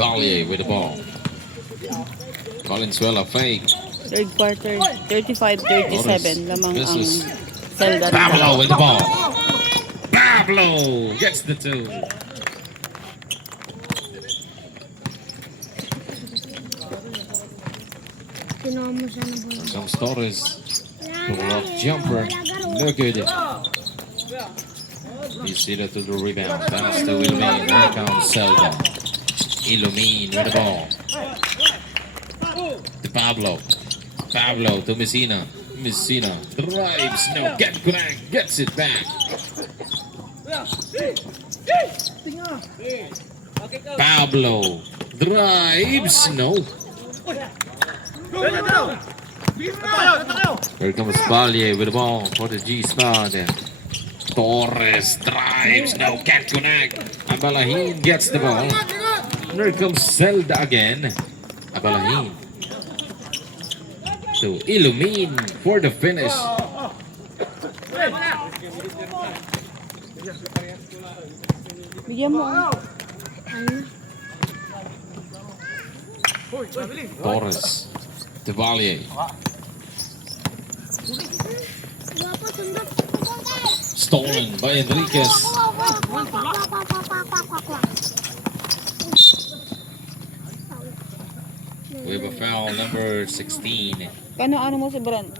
Valier with the ball. Valenzuela fake. Third quarter, 35-37 lamang ang Misses. Zelda. Pablo with the ball. Pablo gets the two. Kinuha mo siya ng bola. Comes Torres. Pull up jumper. No good. Isida to the rebound. Pass to Illumin. Here comes Zelda. Illumin with the ball. To Pablo. Pablo to Messina. Messina drives. No, get connect. Gets it back. Pablo drives. No. Here comes Valier with the ball for the G spot. Torres drives. No, can't connect. Abalahin gets the ball. Here comes Zelda again. Abalahin to Illumin for the finish. Bigyan mo. Torres to Valier. Stolen by Enriquez. We have a foul, number 16. Ano mo si Brent?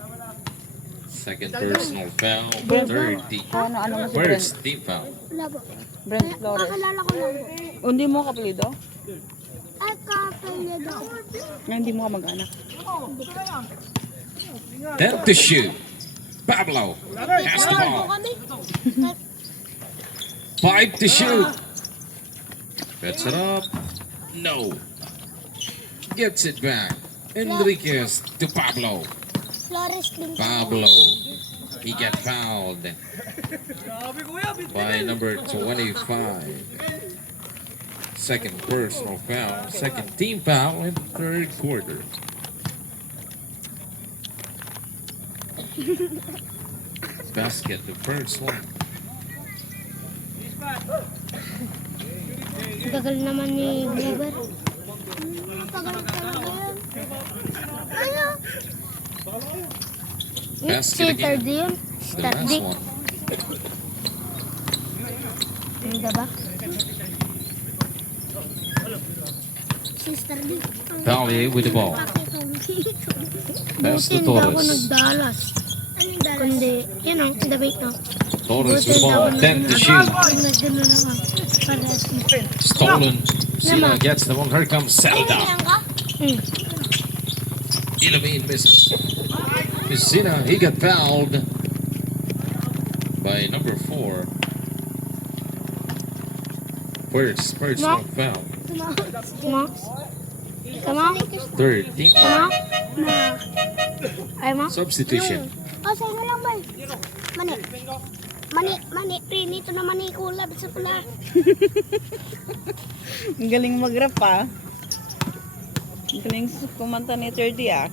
Second personal foul, Brent. third team. Ano mo si Brent? First team foul. Labo. Brent Flores. Kakilala ko lang. O, hindi mo kapalido? Ay, kapalido. Na hindi mo ka mag-anak. 10 to shoot. Pablo has the ball. 5 to shoot. Gets it up. No. Gets it back. Enriquez to Pablo. Flores din. Pablo. He got fouled by number 25. Second personal foul. Second team foul in the third quarter. Basket, the first one. Gagal naman ni Glover. Tagal talaga yan. Ano? Basket Si again. third yun. The Start last dick. one. Hindi ba? Sister dick. Valier with the ball. Pass to Buti hindi ako Torres. nagdalas. Anong dalas? Kundi, yun o, debate no. Torres with the ball. 10 to shoot. Nagdano naman. Parehas mo. Stolen. Sina gets the ball. Here comes Zelda. Illumin misses. Sina, he got fouled by number 4. First personal foul. Ma? Sama? Third team foul. Ma? Ay, ma? Substitution. Oh, sa'yo lang ba? Mani. Prinito na mani kulab sa pula. Ang galing mag-rap pa. Ang galing kumanta ni 30 ah.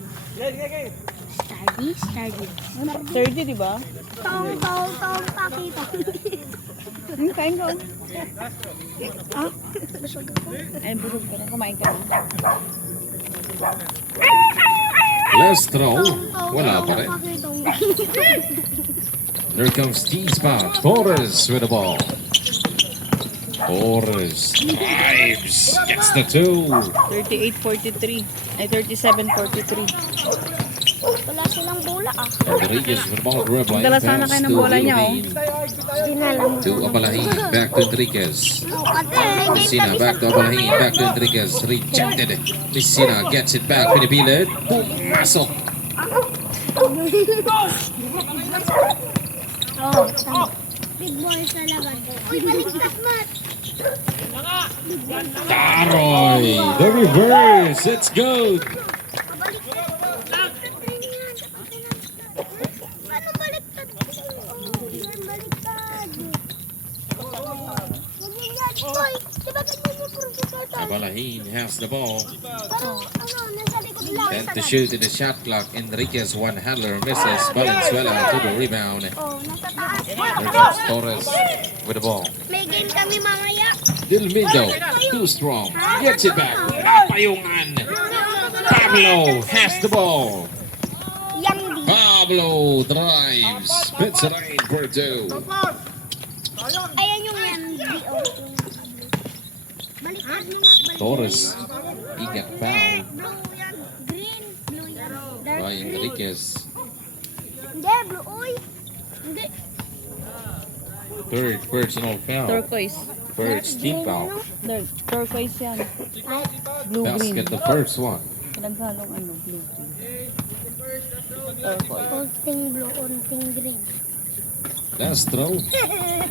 Stardy. 30 di ba? Tong, pakita. Kain ka. Ah? Busog ako. Ay, busog ka na. Kumain ka na. Last throw. Wala pa rin. Pakita. There comes T-Spot. Torres with the ball. Torres drives. Gets the 2. 38-43. Ay, 37-43. Wala silang bola ah. Rodriguez with the ball dribbling. Dala sana kayo ng bola niya, oh. Dinalam To Abalahin. Back to Enriquez. Messina back to Abalahin. Back to Enriquez. Rejected. Messina gets it back. Pinipilit. Pumasok. Oh, big boy sa laban. Uy, baliktad, Matt. Taroy. The reverse. It's good. Ano baliktad? Yan, baliktad. Ganyan yan, boy. Diba ganyan yung professor? Abalahin has the ball. Parang, nasa likod lang. And to shoot in the shot clock. Enriquez, one handler, misses. Valenzuela to the rebound. Oh, nasa taas. There comes Torres with the ball. May game kami mamaya. Dilmido to too strong. Gets it back. Napayungan. Pablo has the ball. Yang di. Pablo drives. Spits it in for two. Ayan yung yan di. Oh. Baliktad mo nga. Baliktad. Torres. He got fouled Blue yan. Green. Blue yan. Dark by green. Enriquez. Hindi, blue. Uy. Hindi. Third personal foul. Turquoise. First team foul. Turquoise yan. Blue Basket green. the first one. Pinaghalong ano, blue green. Turquoise. Unting blue, unting green. Last throw.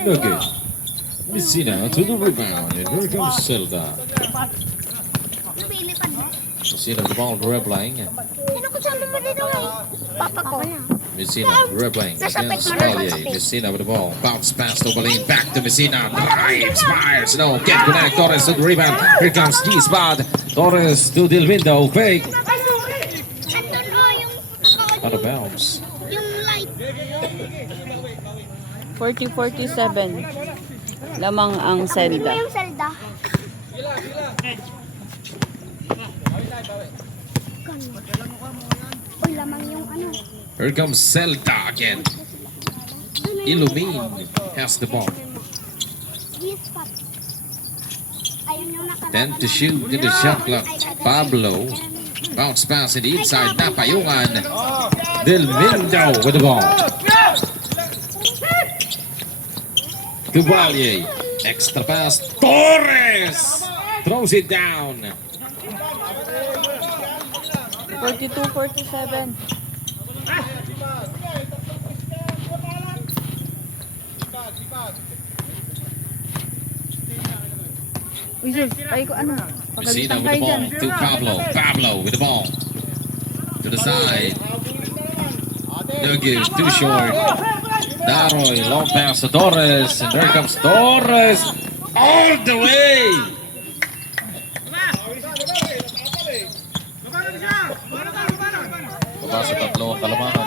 No good. Messina to the rebound. And here comes Zelda. Lumilipad mo. Messina the ball dribbling. Sino ko saan naman dito eh? Papa ko. Messina dribbling Nasa against pet mo na Valier. pag-spin. Messina with the ball. Bounce pass to Balin. Back to Messina. Drives. Fires. No. Can't connect. Torres to the rebound. Here comes G-Spot. Torres to Delvindo. Fake. Andun o yung Out of bounds. yung light. 40-47. Lamang ang Kapatid mo Zelda. yung Zelda. Uy, lamang yung ano. Here comes Zelda again. Illumine has the ball. G-spot. Ayun yung nakalaban. 10 to shoot in the shot clock. Pablo. Bounce pass in the inside. Napayungan. Delvindo with the ball. Duvalier. Extra pass. Torres throws it down. 42-47. Uy, Zul, ay ko ano? Messina Pagalitan with the kayo ball dyan. to Pablo. Pablo with the ball to the side. No good. Too short. Daroy. Long pass to Torres. And there comes Torres. All the way. Baba sa tatlo ang kalamangan.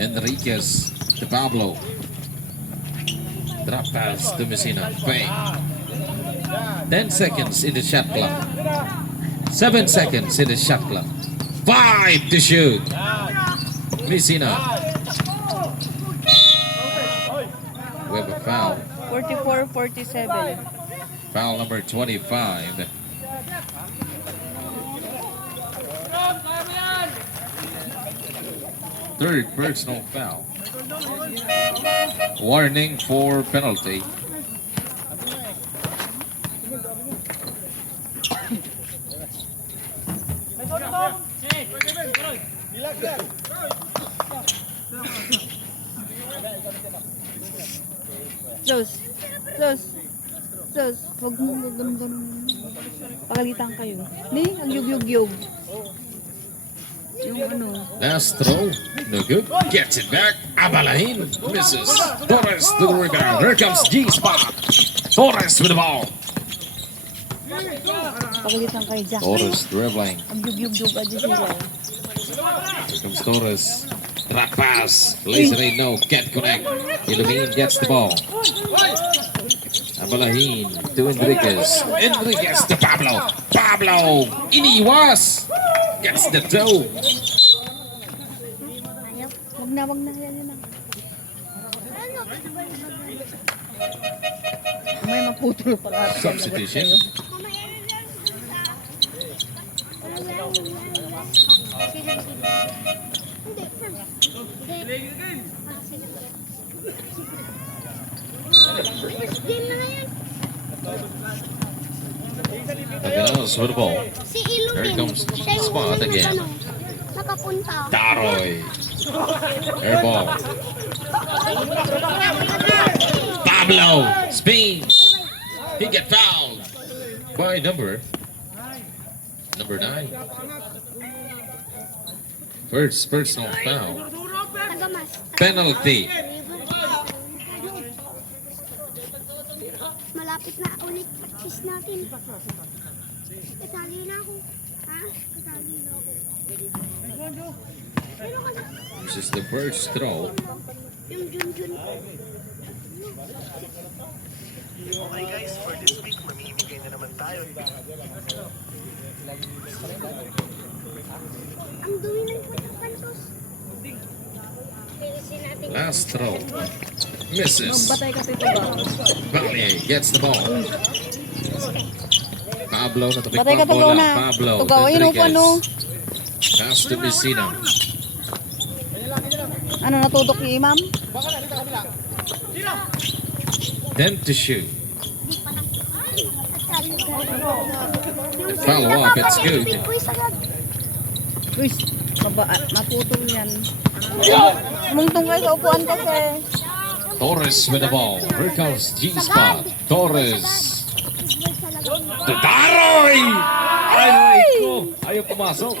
Enriquez to Pablo. Drop pass to Messina. Fake. 10 seconds in the shot clock. 7 seconds in the shot clock. 5 to shoot. Messina. We have a foul. 44-47. Foul number 25. Third personal foul. Warning for penalty. Sos. Huwag mo ganun. Pagalitan kayo. Ni, ang yug-yug-yug. Yung ano. Last throw. No good. Gets it back. Abalahin misses. Torres to the rebound. Here comes G-Spot. Torres with the ball. Pagalitan kayo dyan. Torres dribbling. Ang yug-yug-yug aja sila. Here comes Torres. Drop pass. Laser in, no. Can't connect. Illumine gets the ball. Abalahin to Enriquez. Enriquez to Pablo. Pablo. Iniwas. Gets the toe. Wag na. Yan na. May maputol pa lahat. Substitution. Game na yan. Aganos with the ball. Si Illumin. Here comes Siya yung Spot again. ano, nakapunta. Daroy. Air ball. Pablo. Spin. He get fouled by number 9. First personal foul. Tagamas. Penalty. Malapit na ulit practice natin. Katali na ako. Ha? Katali na ako. Pero ka na. This is the first throw. Yung Junjun. Okay guys, for this week, mamimigay na naman tayo. Ang duwi ng kantos. Pilisin natin. Last throw. Misses. Magbatay ka dito ba? Valier gets the ball. Pablo na tapik Batay ka ng tugaw bola. na. Pablo Tugaw, ayun upo no. Pass to Messina. Ano natudok ni Imam? Then to shoot. Di pa na. The follow-up, it's good. Uy, maputol yan. Mungtong kayo sa upuan kasi. Torres with the ball. Here comes G-Spot. Torres. Daroy! Ay, ko. Ayaw pumasok.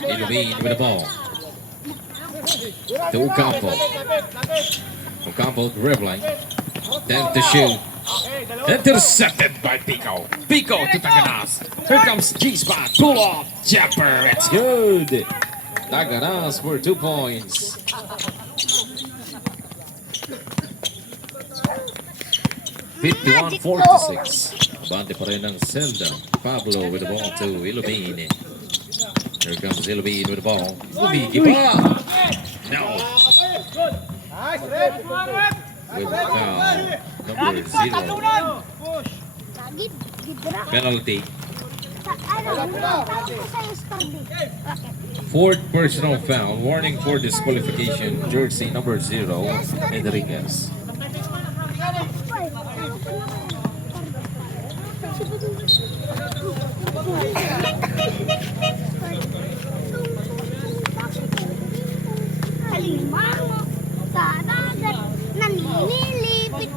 Illumin with the ball. To Ocampo. Ocampo dribbling. Then to shoot. Intercepted by Pico. Pico to Taganas. Here comes G-Spot. Pull off. Jumper. It's good. Taganas for 2 points. (51-46). Bante pa rin ng Zelda. Pablo with the ball to Illumin. Here comes Illumin with the ball. Illumin, give up. No. With the foul. Number 0. Gid, gidra. Penalty. Sa ano, tapos sa yesterday. Okay. Fourth personal foul. Warning for disqualification. Jersey number 0. Enriquez. Alimango sa dagat naninilipit.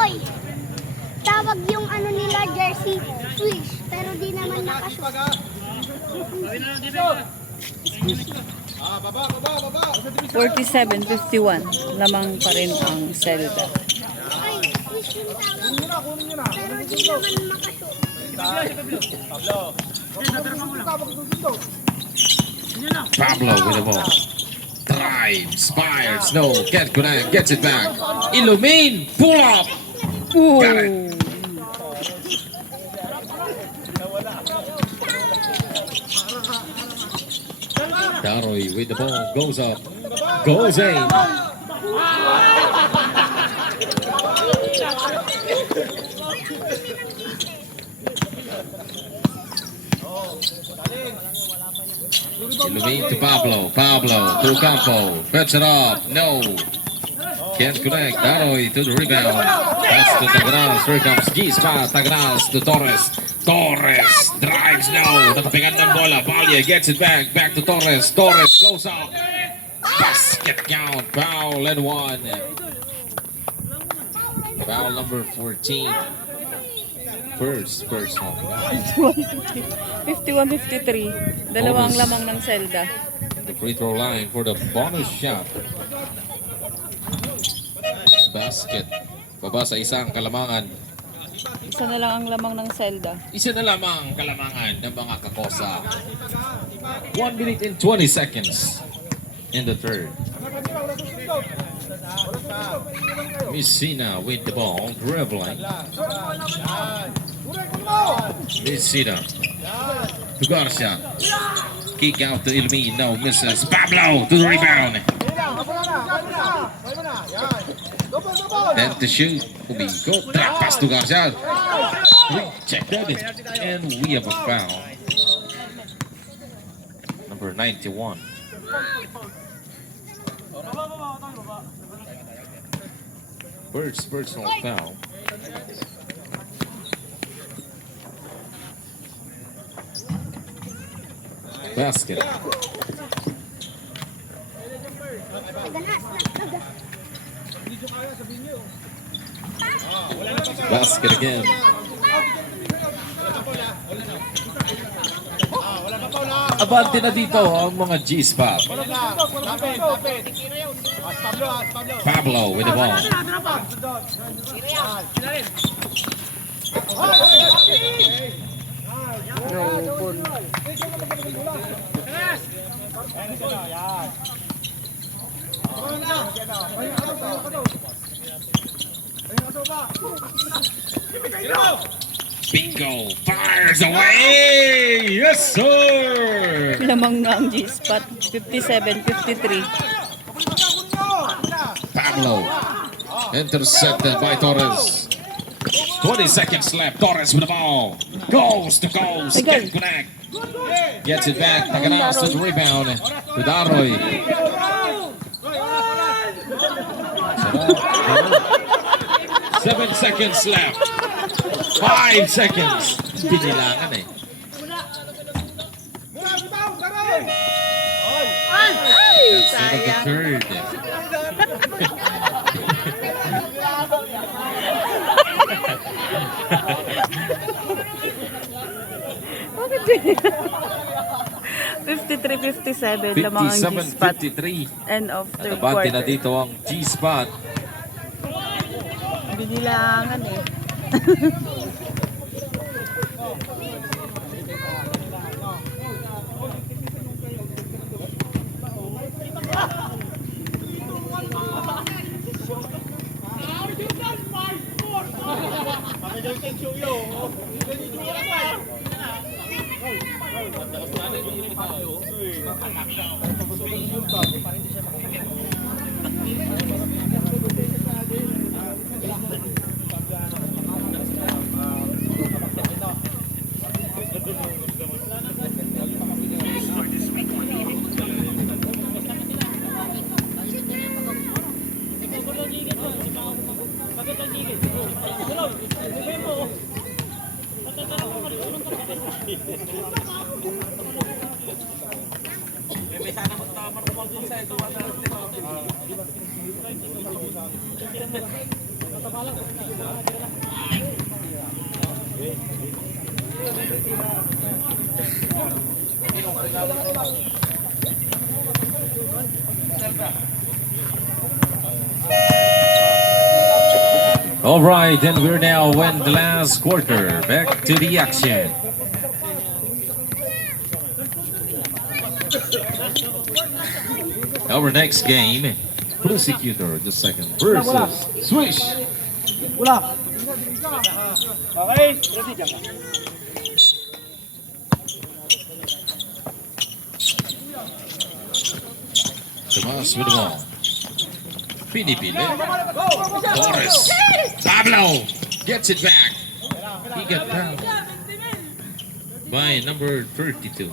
Oy, tawag yung ano nila jersey swish, pero di naman nakashoot. 47-51. Lamang pa rin ang Zelda. Ay, swish yung tawag, pero di naman makashoot. Pablo with the ball. Drives, fires, no, can't connect, gets it back. Illumin, pull up. Got it. Daroy with the ball, goes up, goes in. Illumin to Pablo, Pablo to Campo, fetch it up, no. Can't connect, Daroy to the rebound. Pass to Taganas, here comes G-Spot, Taganas to Torres. Torres drives, no. Natapigan ng bola, Valle gets it back, back to Torres. Torres goes up. Basket count, foul and 1. Foul number 14. First personal. 51-53. Dalawang lamang ng Zelda. The free throw line for the bonus shot. Basket. Baba sa isang kalamangan. Isa na lang ang lamang ng Zelda. Isa na lamang kalamangan ng mga kakosa. 1 minute and 20 seconds in the third. Messina with the ball, dribbling. Messina to Garcia. Kick out to Illumin, no, misses. Pablo to the rebound. Then to shoot, Ubico. Trap pass to Garcia. Rejected. And we have a foul. Number 91. First personal foul. Basket. Basket again. Abante na dito ang mga G-Spot. Pablo with the ball. Bingo fires away! Yes, sir! Lamang na ang G-spot. 57-53. Pablo intercepted by Torres. 20 seconds left. Torres with the ball. Goes to goals. Can't connect. Gets it back. Taganas to the rebound. To Daroy. 7 seconds left. 5 seconds. Binilangan eh. That's the end of the third. Bakit yun? 53-57 lamang ang G-spot. 57-53. End of At third abante na quarter. dito ang G-Spot. Binilangan eh. All right, and we're now in the last quarter. Back to the action. Our next game, Prosecutor the second versus Swish. Wala. Okay, ready dyan. Tomas with the ball. Pinipili. Torres. Pablo gets it back. He got fouled by number 32.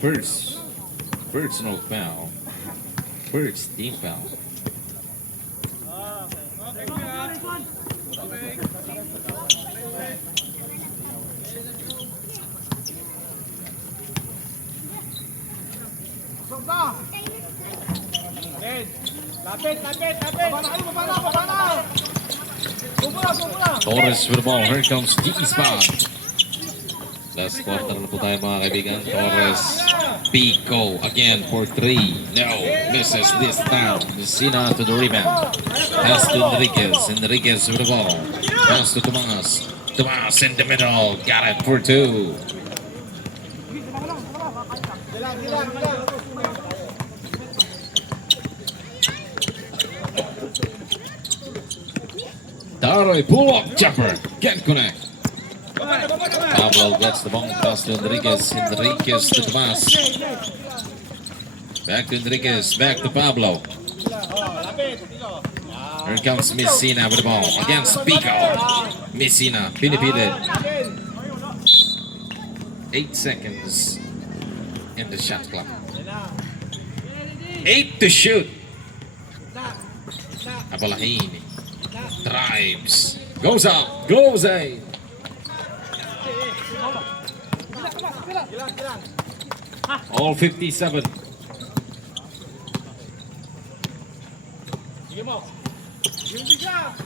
First personal foul. First team foul. Lapit, lapit, lapit. Baba na kayo, baba na, baba na. Sumula, sumula. Torres with the ball. Here comes G-Spot. Last quarter na po tayo mga kaibigan. Torres. Pico again for 3. No. Misses this time. Messina to the rebound. Pass to Enriquez. Enriquez with the ball. Pass to Tomas. Tomas in the middle. Got it for 2. Bilang, bilang, bilang. Daroy pull-up jumper. Can't connect. Pablo gets the ball. Pass to Enriquez. Enriquez to Tomas. Back to Enriquez. Back to Pablo. Here comes Messina with the ball. Against Pico. Messina. Pinipilit. 8 seconds in the shot clock. 8 to shoot. Abalahin. Drives. Goes up. Goes in. All 57. Sige mo. Hindi siya.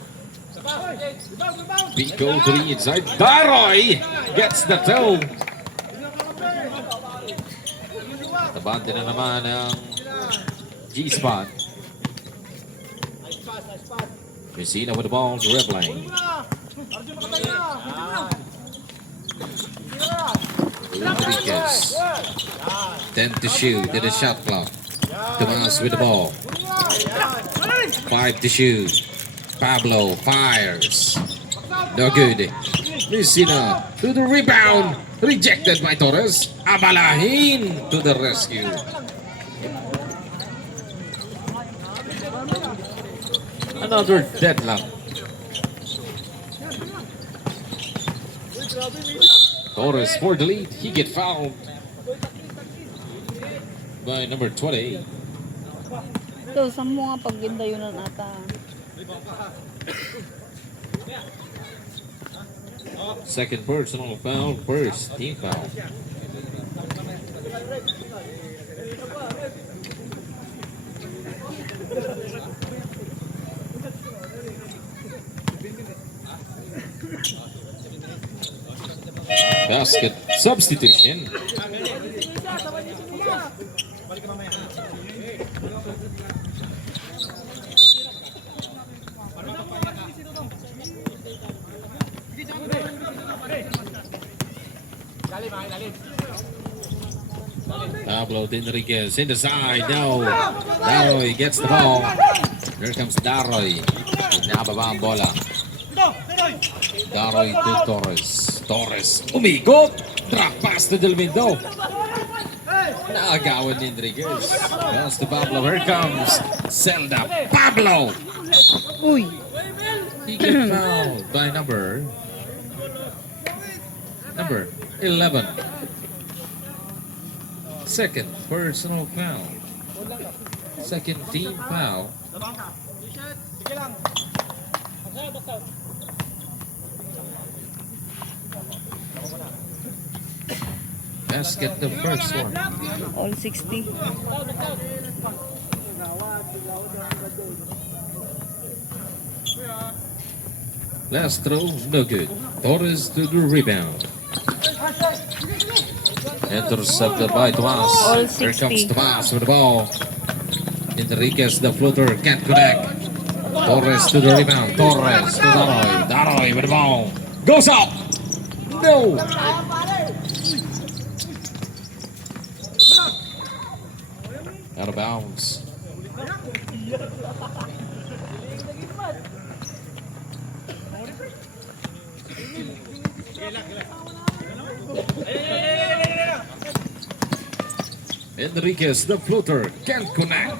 Pico to the inside. Daroy gets the toe. Tabante na naman ang G-Spot. Messina with the ball, dribbling. Enriquez. 10 to shoot in the shot clock. Tomas with the ball. 5 to shoot. Pablo fires. No good. Messina to the rebound. Rejected by Torres. Abalahin to the rescue. Another deadlock. Torres for the lead. He get fouled by number 28. Ito, saan mo nga pag-ginda ata? Second personal foul, first team foul. Basket substitution. Pablo Enriquez in the side. No. Daroy gets the ball. Here comes Daroy. Nababa ang bola. Daroy to Torres. Torres umigot. Drop pass to Del Mindo. Naagawan ni Enriquez. Pass to Pablo. Here comes Zelda. Pablo. Uy! He gets fouled by number 11. Second personal foul. Second team foul. Basket the first one. All 60. Last throw, no good. Torres to the rebound. Intercepted by Tomas. All Here comes 60. Tomas with the ball. Enriquez, the floater, can't connect. Torres to the rebound. Torres to Daroy. Daroy with the ball. Goes up. No. Out of bounds. Enriquez, the floater, can't connect.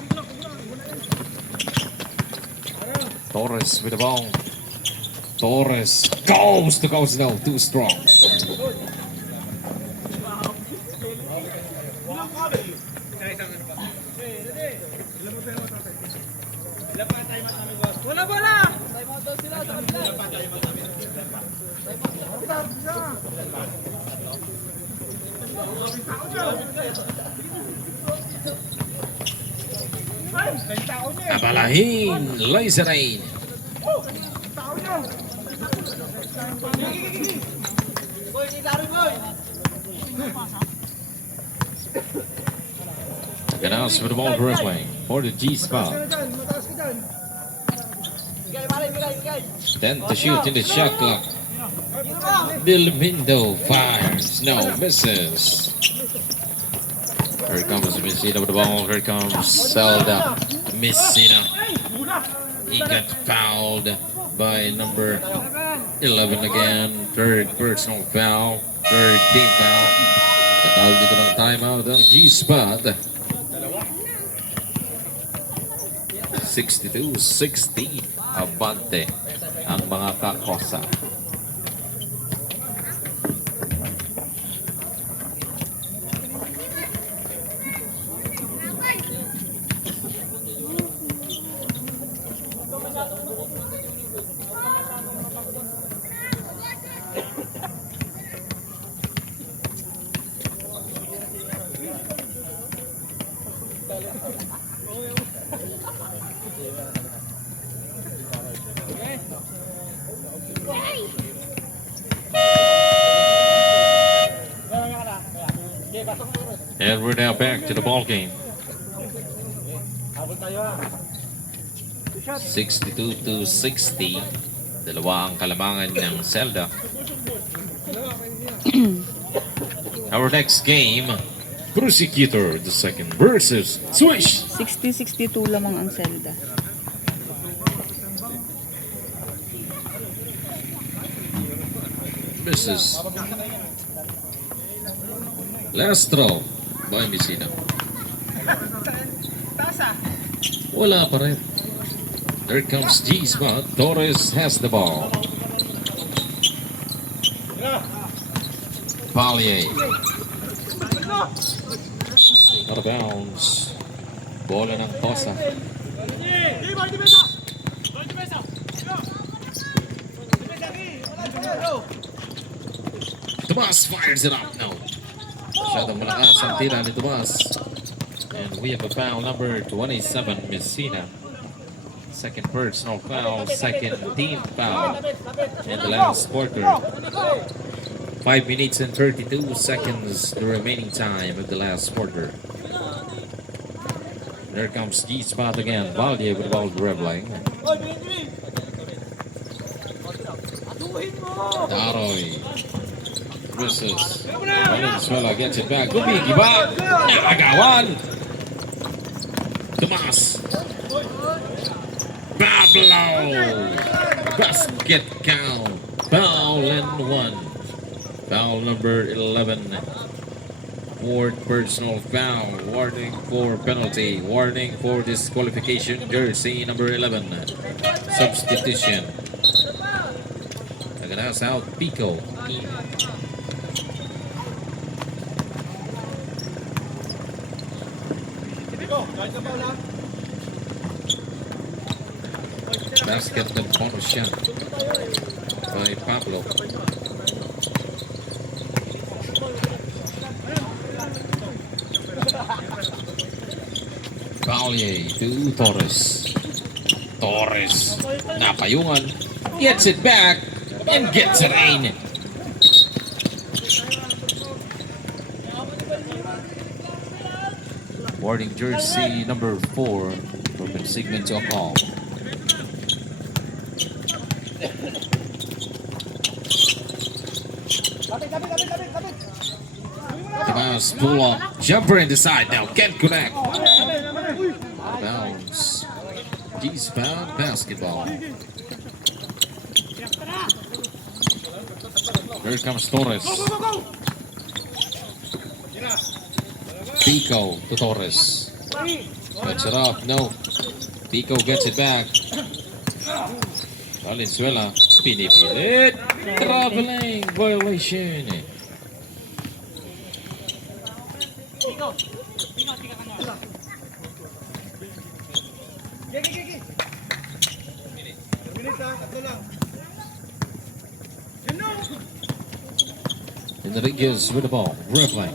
Torres with the ball. Torres goes to coast now, too strong. Wala bola! Abalahin, Lazarin. Ganas with the ball dribbling for the G-Spot. 10 to shoot in the shot clock. Delmindo fires. No, misses. Here comes Messina with the ball. Here comes Zelda. Messina. He got fouled by number 11 again. Third personal foul. Third team foul. Tatawag dito ng timeout ang G-Spot. 62-60. Abante ang mga kakosa. And we're now back to the ball game. Habol tayo ha. 62 to 60. Dalawa ang kalamangan ng Zelda. Our next game, Prosecutor the second versus Swish. 60-62 lamang ang Zelda. Misses. Last throw by Messina. Wala pa rin. There comes G-Spot. Torres has the ball. Valier. Out of bounds. Bola ng Tosa. Tomas fires it up now. Masyadong malakas ang tira ni Tomas. And we have a foul number 27, Messina. Second personal foul, second team foul in the last quarter. 5 minutes and 32 seconds the remaining time of the last quarter. There comes G-Spot again. Valier with the ball dribbling. Daroy. Misses. Valenzuela gets it back. Gumigi back. Nakagawan. Tomas. Pablo. Basket count. Foul and one. Foul number 11. Fourth personal foul. Warning for penalty. Warning for disqualification. Jersey number 11. Substitution. Nagana out Pico. Basket and bonus shot by Pablo. Valier to Torres. Torres. Napayungan. Gets it back and gets it in. Warning jersey number 4 from segment to a call. Tomas pull up, jumper in the side now, can't connect. Bounce. G-Spot basketball. Here comes Torres. Pico to Torres. Gets it up, no. Pico gets it back. Valenzuela, pinipilit. Traveling violation. Enriquez with the ball, dribbling.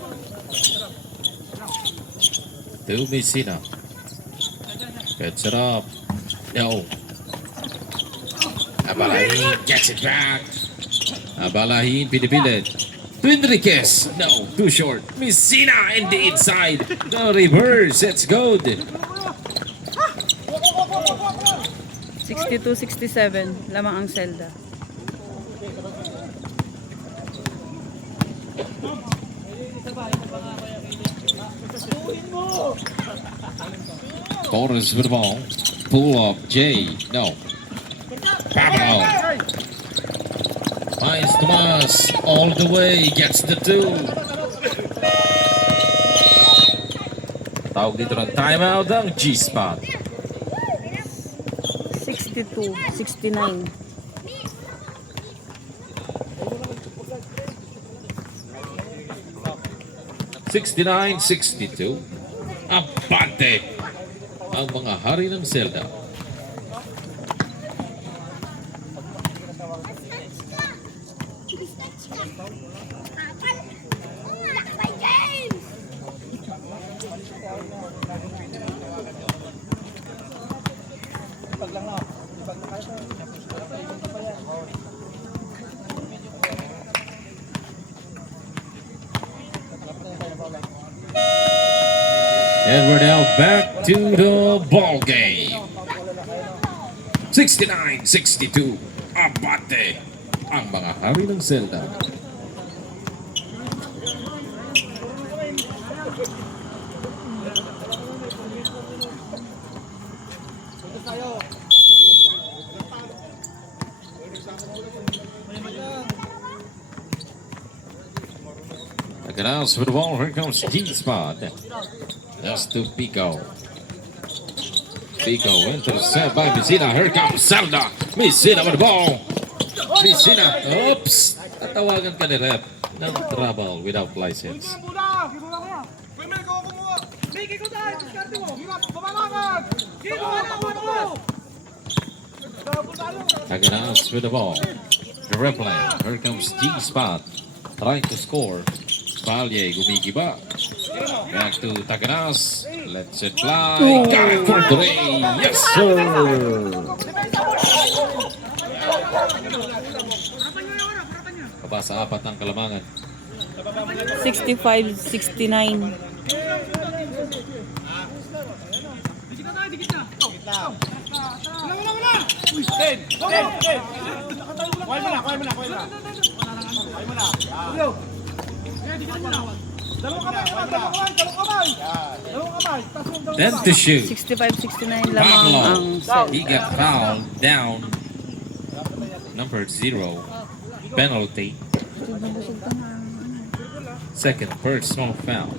To Messina. Gets it up. No. Abalahin gets it back. Abalahin pinipilit. To Enriquez. No, too short. Messina in the inside. The reverse. It's good. 62-67 lamang ang Zelda. Torres with the ball. Pull up. Jay. No. Pablo. Finds Tomas. All the way. Gets the 2. Tawag dito ng timeout ang G-Spot. 62-69. $69-62. Abante ang mga hari ng Zelda. And we're now back to the ball game. 69-62. Abate ang mga hari ng Zelda. Aganas with the ball. Here comes G-Spot. That's to Pico. Pico intercept by Messina. Here comes Zelda. Messina with the ball. Messina. Oops. Tatawagan ka ni Rep ng trouble without license. Muna! Gino lang yan! Pwede ko kumuha! Miki ko tayo! Diskarte mo! Hirap! Babalakan! Gino lang ako! Aganas with the ball. The replay. Here comes G-Spot. Trying to score. Balye gumigiba. Back to Taganas. Let's it fly. Got it for Dre. Yes, sir. Kaba sa apat ng Kalamangan. 65-69. Then to shoot. 65-69 lamang ang Pablo. He Zelda. got fouled down. Number 0. Penalty. Second personal foul.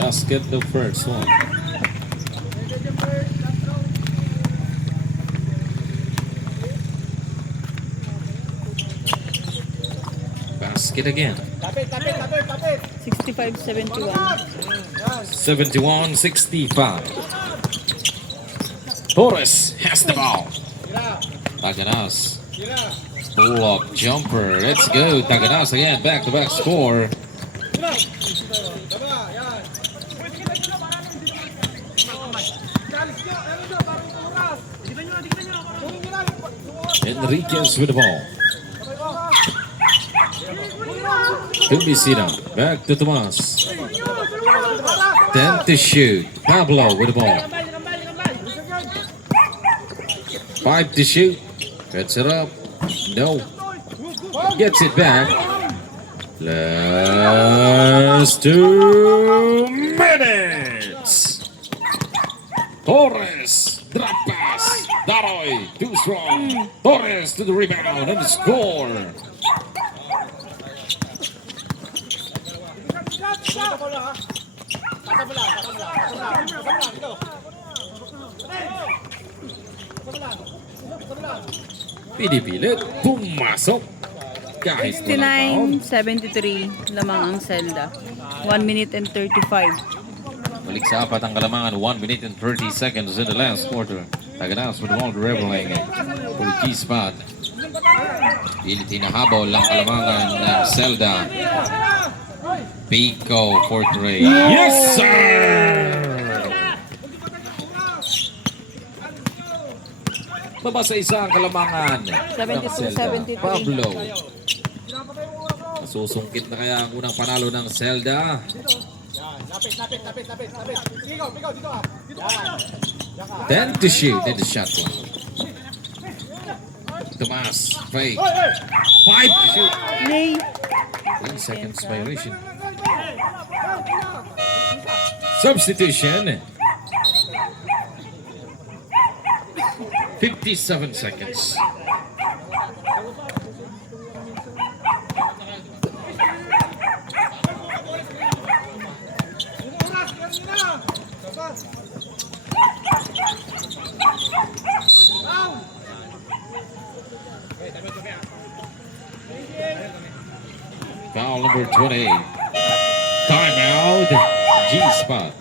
Basket the first one. Basket again. 65-71. 71-65. Torres has the ball. Taganas. Pull-up jumper. Let's go. Taganas again. Back-to-back score. Enriquez with the ball. To Messina. Back to Tomas. Then to shoot. Pablo with the ball. 5 to shoot. Gets it up. No. Gets it back. Last 2 minutes. Torres. Drop pass. Daroy. Too strong. Torres to the rebound and the score. Pinipilit. Pumasok. Kahit walang foul. 69-73 lamang ang Zelda. 1 minute and 35. Balik sa apat ang Kalamangan. 1 minute and 30 seconds in the last quarter. Taganas with the ball dribbling for the key spot. Pilit hinahabol ang Kalamangan ng Zelda. Pico for Dre. Yes, sir! Baba sa isa ang Kalamangan. 72-73. Pablo. Susungkit na kaya ang unang panalo ng Zelda. Lapit. Pigaw, dito ah. Dito ah. 10 to shoot in the shot clock. Tomas, fake. 5 to shoot. Yay! 3 seconds violation. Substitution. 57 seconds. Foul number 28. Timeout. G-Spot.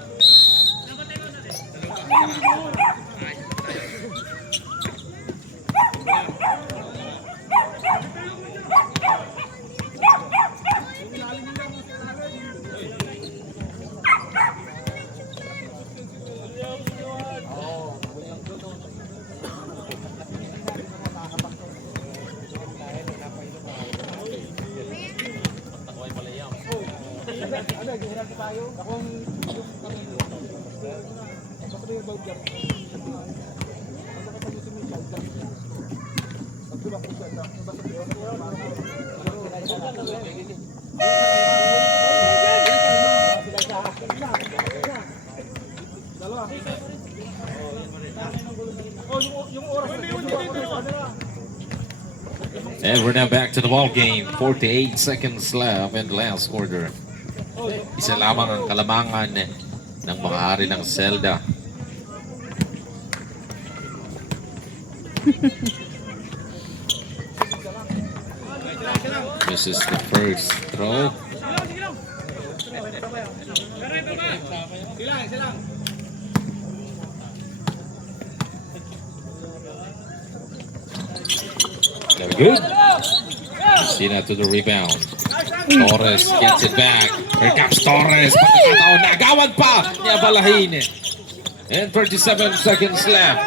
And we're now back to the ball game. 48 seconds left in the last quarter. Isa lamang ang kalamangan ng mga hari ng Zelda. This is the first throw. Very good. Sina to the rebound. Torres gets it back. Here comes Torres. Pagkakataon na. Agawad pa ni Abalahin. And 37 seconds left.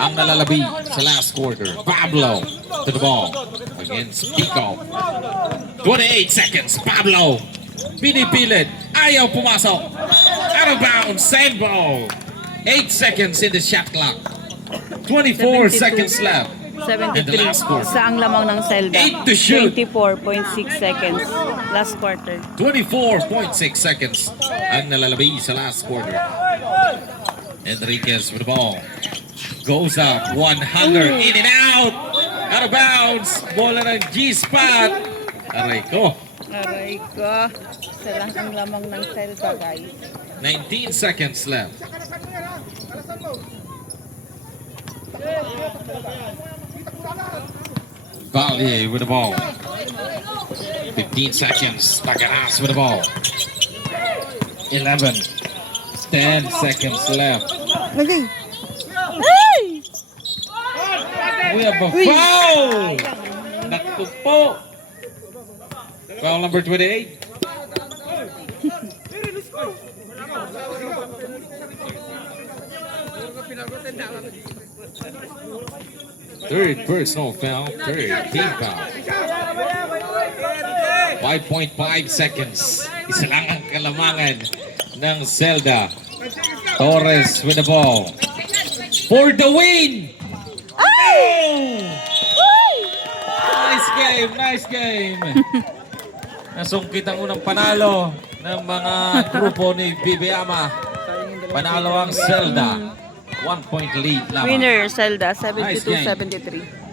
Ang nalalabi sa last quarter. Pablo to the ball against Pico. 28 seconds. Pablo. Pinipilit. Ayaw pumasok. Out of bounds. Same ball. 8 seconds in the shot clock. 24 seconds left. 73 last quarter. sa ang lamang ng Zelda. 8 to shoot. 24.6 seconds. Last quarter. 24.6 seconds ang nalalabi sa last quarter. Enriquez with the ball. Goes up. 100. In and out. Out of bounds. Bola ng G-spot. Aray ko. Aray ko. Isa lang ang lamang ng Zelda, guys. 19 seconds left. Valier with the ball. 15 seconds. Tagaras with the ball. 11. 10 seconds left. Okay. Hey! We have a foul! Naku po! Foul number 28. Third personal foul, third team foul. 5.5 seconds. Isa lang ang kalamangan ng Zelda. Torres with the ball. For the win! Oh! Nice game, nice game. Nasungkit ang unang panalo ng mga grupo ni Bibiyama. Panalo ang Zelda. 1 point lead lamang. Winner, Zelda, Nice game. 72-73.